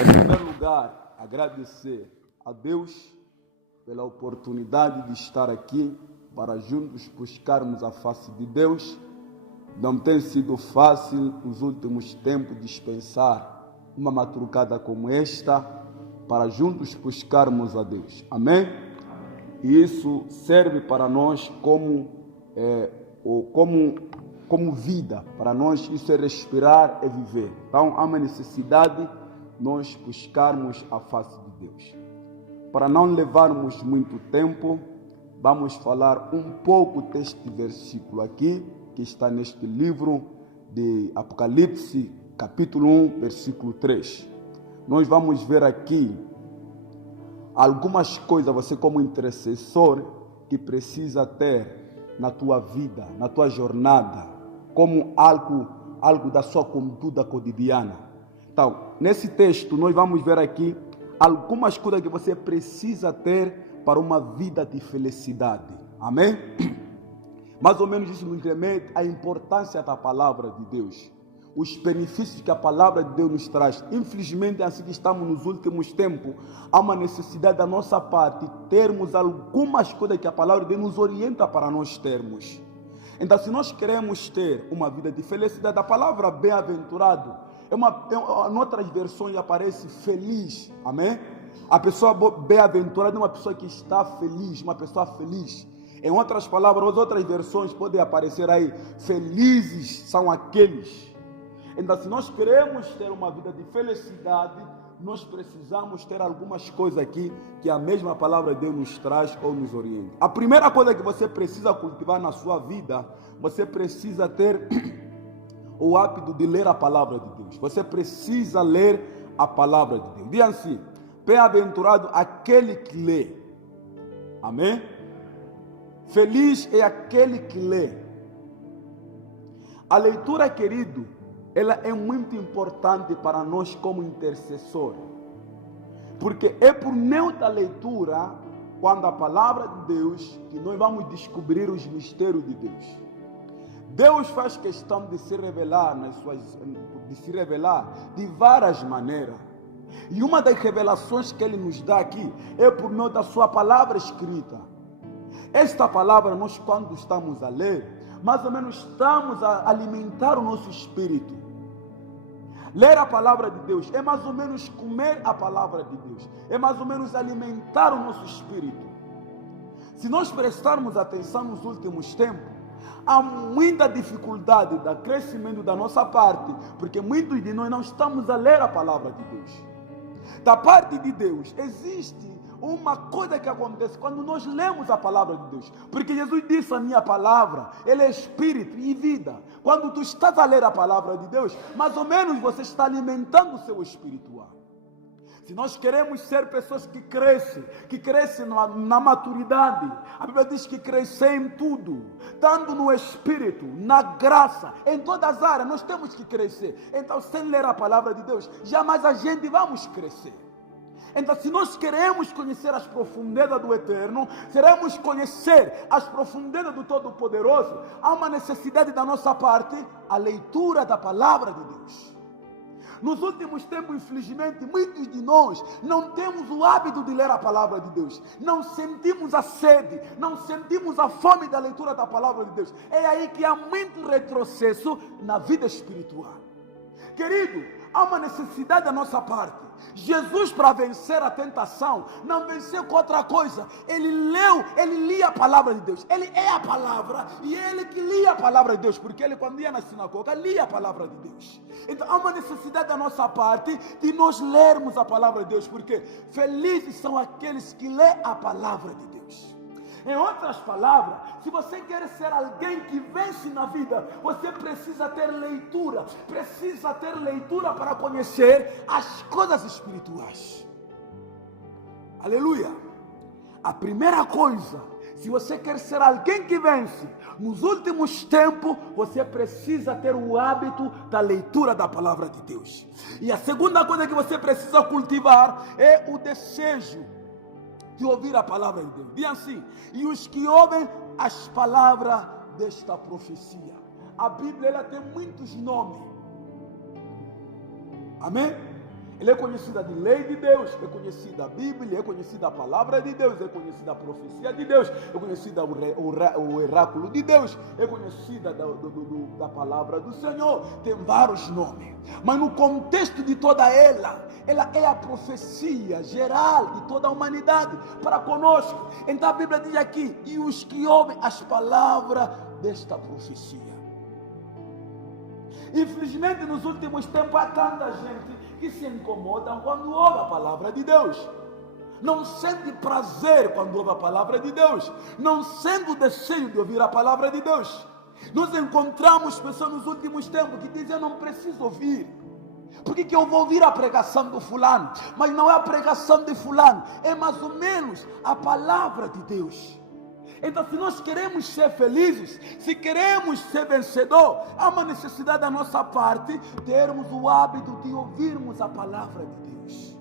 Em primeiro lugar, agradecer a Deus pela oportunidade de estar aqui para juntos buscarmos a face de Deus. Não tem sido fácil nos últimos tempos dispensar uma madrugada como esta para juntos buscarmos a Deus. Amém? E isso serve para nós como vida. Para nós isso é respirar, é viver. Então há uma necessidade nós buscarmos a face de Deus. Para não levarmos muito tempo, vamos falar um pouco deste versículo aqui, que está neste livro de Apocalipse, capítulo 1, versículo 3. Nós vamos ver aqui algumas coisas, você como intercessor, que precisa ter na tua vida, na tua jornada, como algo da sua conduta cotidiana. Então, nesse texto, nós vamos ver aqui algumas coisas que você precisa ter para uma vida de felicidade. Amém? Mais ou menos isso nos remete à importância da palavra de Deus, os benefícios que a palavra de Deus nos traz. Infelizmente, assim que estamos nos últimos tempos, há uma necessidade da nossa parte termos algumas coisas que a palavra de Deus nos orienta para nós termos. Então, se nós queremos ter uma vida de felicidade, a palavra bem-aventurado, em outras versões aparece feliz, amém? A pessoa bem-aventurada é uma pessoa que está feliz, uma pessoa feliz. Em outras palavras, outras versões podem aparecer aí, felizes são aqueles. Então, se nós queremos ter uma vida de felicidade, nós precisamos ter algumas coisas aqui que a mesma palavra de Deus nos traz ou nos orienta. A primeira coisa que você precisa cultivar na sua vida, você precisa ter o hábito de ler a palavra de Deus. Você precisa ler a palavra de Deus. Diz assim: bem-aventurado aquele que lê. Amém? Feliz é aquele que lê. A leitura, querido, ela é muito importante para nós como intercessor. Porque é por meio da leitura, quando a palavra de Deus, que nós vamos descobrir os mistérios de Deus. Deus faz questão de se revelar de várias maneiras. E uma das revelações que Ele nos dá aqui é por meio da sua palavra escrita. Esta palavra, nós quando estamos a ler, mais ou menos estamos a alimentar o nosso espírito. Ler a palavra de Deus é mais ou menos comer a palavra de Deus. É mais ou menos alimentar o nosso espírito. Se nós prestarmos atenção nos últimos tempos, há muita dificuldade do crescimento da nossa parte, porque muitos de nós não estamos a ler a palavra de Deus. Da parte de Deus, existe uma coisa que acontece quando nós lemos a palavra de Deus, porque Jesus disse: a minha palavra, ela é espírito e vida. Quando tu estás a ler a palavra de Deus, mais ou menos você está alimentando o seu espiritual. Se nós queremos ser pessoas que crescem na maturidade, a Bíblia diz que crescer em tudo, tanto no espírito, na graça, em todas as áreas, nós temos que crescer. Então, sem ler a palavra de Deus, jamais a gente vamos crescer. Então, se nós queremos conhecer as profundezas do Eterno, queremos conhecer as profundezas do Todo-Poderoso, há uma necessidade da nossa parte, a leitura da palavra de Deus. Nos últimos tempos, infelizmente, muitos de nós não temos o hábito de ler a palavra de Deus. Não sentimos a sede, não sentimos a fome da leitura da palavra de Deus. É aí que há muito retrocesso na vida espiritual. Querido, há uma necessidade da nossa parte. Jesus, para vencer a tentação, não venceu com outra coisa. Ele lia a palavra de Deus. Ele é a palavra e ele que lia a palavra de Deus, porque ele, quando ia na sinagoga, lia a palavra de Deus. Então há uma necessidade da nossa parte de nós lermos a palavra de Deus, porque felizes são aqueles que lêem a palavra de Deus. Em outras palavras, se você quer ser alguém que vence na vida, você precisa ter leitura para conhecer as coisas espirituais. Aleluia! A primeira coisa, se você quer ser alguém que vence, nos últimos tempos, você precisa ter o hábito da leitura da palavra de Deus. E a segunda coisa que você precisa cultivar é o desejo de ouvir a palavra de Deus. Diz assim: e os que ouvem as palavras desta profecia. A Bíblia, ela tem muitos nomes. Amém? Ele é conhecido a lei de Deus, é conhecida a Bíblia, é conhecida a palavra de Deus, é conhecida a profecia de Deus, é conhecida o oráculo de Deus, é conhecida da palavra do Senhor. Tem vários nomes, mas no contexto de toda ela é a profecia geral de toda a humanidade para conosco. Então a Bíblia diz aqui: e os que ouvem as palavras desta profecia. Infelizmente, nos últimos tempos, há tanta gente que se incomodam quando ouve a palavra de Deus. Não sente prazer quando ouve a palavra de Deus. Não sente o desejo de ouvir a palavra de Deus. Nós encontramos pessoas nos últimos tempos que dizem: eu não preciso ouvir. Por que eu vou ouvir a pregação do fulano? Mas não é a pregação de fulano, é mais ou menos a palavra de Deus. Então, se nós queremos ser felizes, se queremos ser vencedor, há uma necessidade da nossa parte termos o hábito de ouvirmos a palavra de Deus.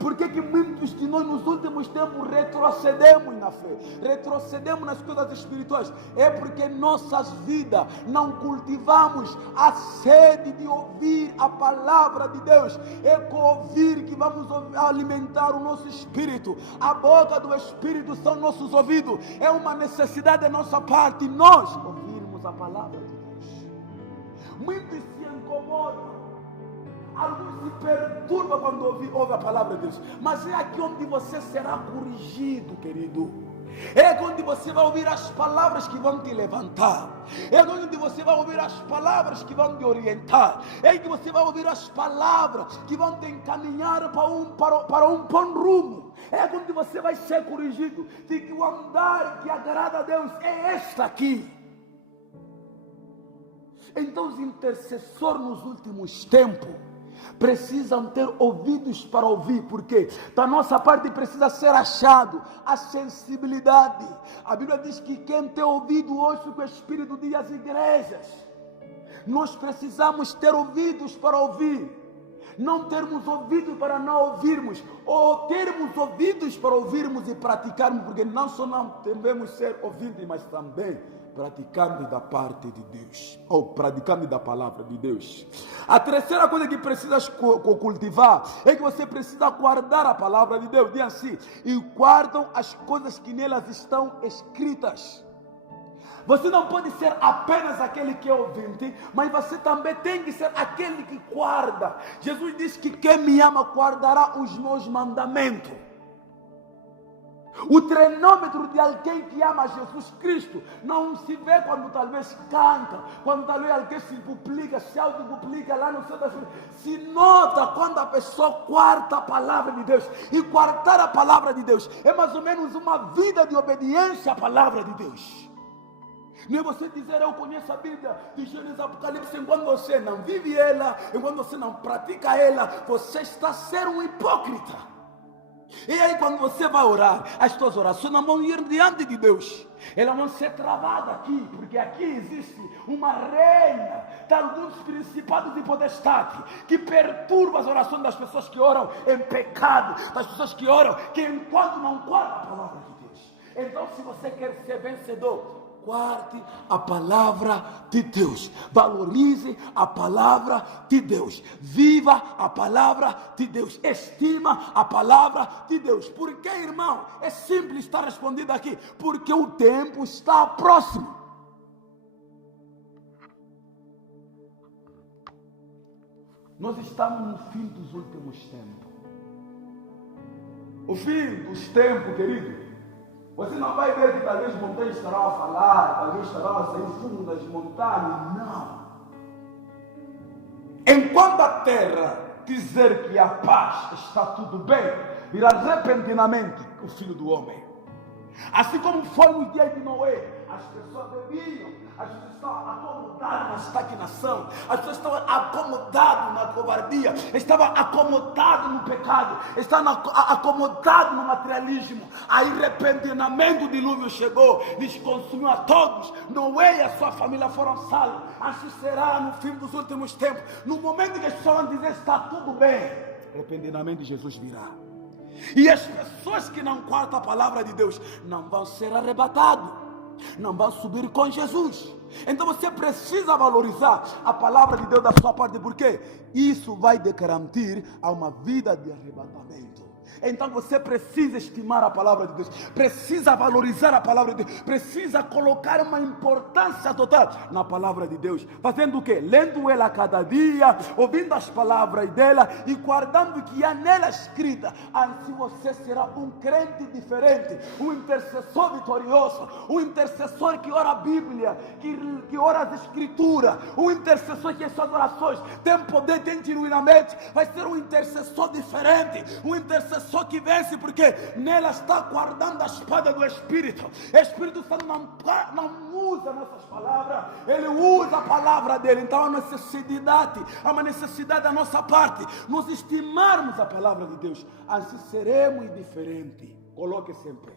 Por que muitos de nós nos últimos tempos retrocedemos na fé, retrocedemos nas coisas espirituais? É porque em nossas vidas não cultivamos a sede de ouvir a palavra de Deus. É com ouvir que vamos alimentar o nosso espírito. A boca do Espírito são nossos ouvidos. É uma necessidade da nossa parte nós ouvirmos a palavra de Deus. Muitos se incomodam, alguns se perturbam quando ouvem a palavra de Deus, mas é aqui onde você será corrigido, querido. É onde você vai ouvir as palavras que vão te levantar. É onde você vai ouvir as palavras que vão te orientar. É que você vai ouvir as palavras que vão te encaminhar para um bom rumo. É onde você vai ser corrigido de que o andar que agrada a Deus é este aqui. Então os intercessores nos últimos tempos precisam ter ouvidos para ouvir, porque da nossa parte precisa ser achado a sensibilidade. A Bíblia diz que quem tem ouvido ouça o que o Espírito diz às igrejas. Nós precisamos ter ouvidos para ouvir, não termos ouvidos para não ouvirmos, ou termos ouvidos para ouvirmos e praticarmos, porque não só não devemos ser ouvintes, mas também praticando da parte de Deus, ou praticando da palavra de Deus. A terceira coisa que precisas cultivar é que você precisa guardar a palavra de Deus. Diz assim: e guardam as coisas que nelas estão escritas. Você não pode ser apenas aquele que é ouvinte, mas você também tem que ser aquele que guarda. Jesus disse que quem me ama guardará os meus mandamentos. O trenômetro de alguém que ama Jesus Cristo não se vê quando talvez canta, quando talvez alguém se publica, se autopublica lá no céu da vida. Se nota quando a pessoa guarda a palavra de Deus. E guardar a palavra de Deus é mais ou menos uma vida de obediência à palavra de Deus. Não é você dizer: eu conheço a Bíblia de Gênesis, Apocalipse, enquanto você não vive ela, enquanto você não pratica ela, você está a ser um hipócrita. E aí quando você vai orar, as suas orações não vão ir diante de Deus, elas vão ser travadas aqui, porque aqui existe uma reina de alguns principados e potestades que perturba as orações das pessoas que oram em pecado, das pessoas que oram que enquanto não guardam a palavra de Deus. Então, se você quer ser vencedor, guarde a palavra de Deus, valorize a palavra de Deus, viva a palavra de Deus, estima a palavra de Deus. Por que, irmão? É simples estar respondido aqui: porque o tempo está próximo. Nós estamos no fim dos últimos tempos. O fim dos tempos, querido. Você não vai ver que talvez montanhas estarão a falar, talvez estarão a sair fundo das montanhas. Não. Enquanto a terra dizer que a paz está tudo bem, virá repentinamente o Filho do Homem. Assim como foi no dia de Noé, as pessoas bebiam, as pessoas estavam acomodadas na estagnação, as pessoas estavam acomodadas na covardia, estavam acomodadas no pecado, estavam acomodadas no materialismo. Aí repentinamente o dilúvio chegou, lhes consumiu a todos. Noé e a sua família foram salvos. Assim será no fim dos últimos tempos. No momento que as pessoas vão dizer está tudo bem, repentinamente Jesus virá. E as pessoas que não guardam a palavra de Deus não vão ser arrebatados, não vão subir com Jesus. Então você precisa valorizar a palavra de Deus da sua parte, porque isso vai te garantir a uma vida de arrebatamento. Então você precisa estimar a palavra de Deus, precisa valorizar a palavra de Deus, precisa colocar uma importância total na palavra de Deus. Fazendo o quê? Lendo ela cada dia, ouvindo as palavras dela e guardando o que há nela escrita. Assim você será um crente diferente, um intercessor vitorioso, um intercessor que ora a Bíblia, que ora as Escrituras, um intercessor que as suas orações tem poder, tem genuinamente, vai ser um intercessor diferente, um intercessor que vence, porque nela está guardando a espada do Espírito. O Espírito Santo não usa nossas palavras, ele usa a palavra dele. Então há uma necessidade da nossa parte, nós estimarmos a palavra de Deus, assim seremos diferentes. Coloque sempre.